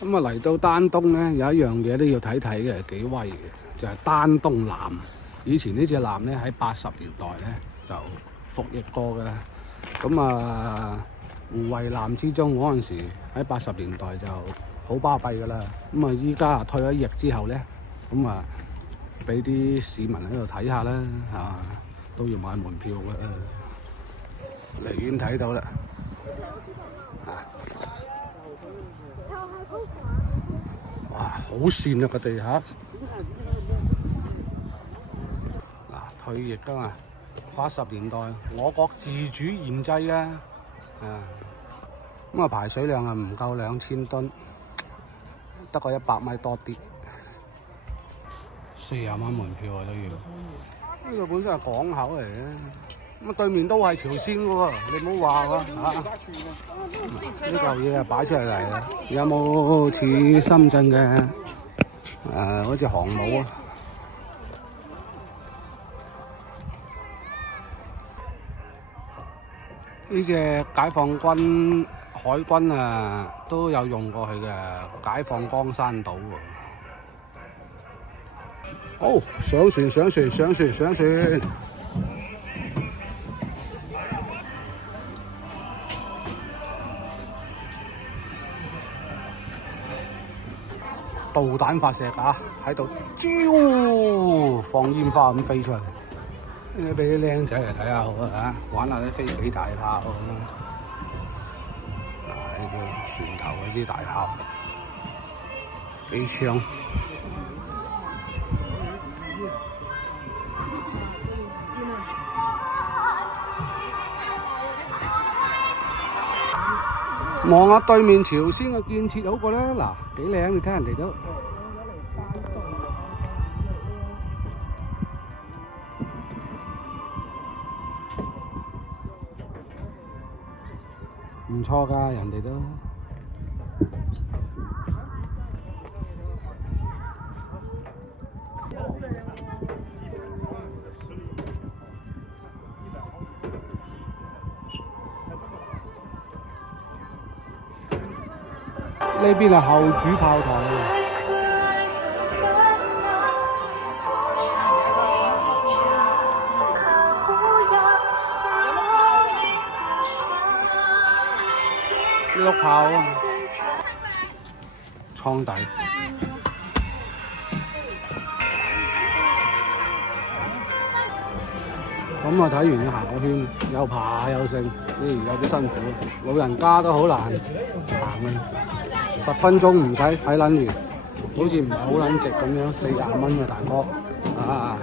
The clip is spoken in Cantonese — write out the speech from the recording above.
咁啊嚟到丹東咧，有一樣嘢都要睇睇嘅，幾威嘅，就係丹東艦。以前呢隻艦咧喺80年代咧就服役過嘅。咁啊，護衛艦之中嗰陣時喺80年代就好巴閉㗎啦。咁啊，依家退咗役之後咧，咁啊俾啲市民喺度睇下啦，嚇都要買門票嘅。離遠睇到啦。哇！好跣啊個地下。嗱，退役㗎嘛，80年代我國自主研製嘅，咁啊排水量啊唔夠2000噸，得個100米多啲，40蚊門票啊都要。呢度本身係港口嚟嘅，咁啊對面都係朝鮮嘅喎，你唔好話喎嚇。呢嚿嘢啊擺出嚟嘅，有冇似深圳嘅好似航母啊？呢隻解放軍海軍啊都有用過佢嘅解放江山島喎。好，上船上船上船上船！導彈發射架喺度，放煙花咁飛出嚟，俾啲僆仔嚟睇下好啊！玩下啲飛機大炮咁啊！呢隻船頭嗰支大炮，幾槍。望下對面朝鮮嘅建設好過啦，嗱幾靚，你睇人哋都。唔錯㗎，人哋都。呢邊係後主炮台啊！碌炮啊！倉底。咁啊，睇完要行個圈，又爬又剩，有啲辛苦。老人家都好難行嘅。10分鐘唔使睇撚完，好似唔係好撚值咁樣，40蚊嘅大哥啊！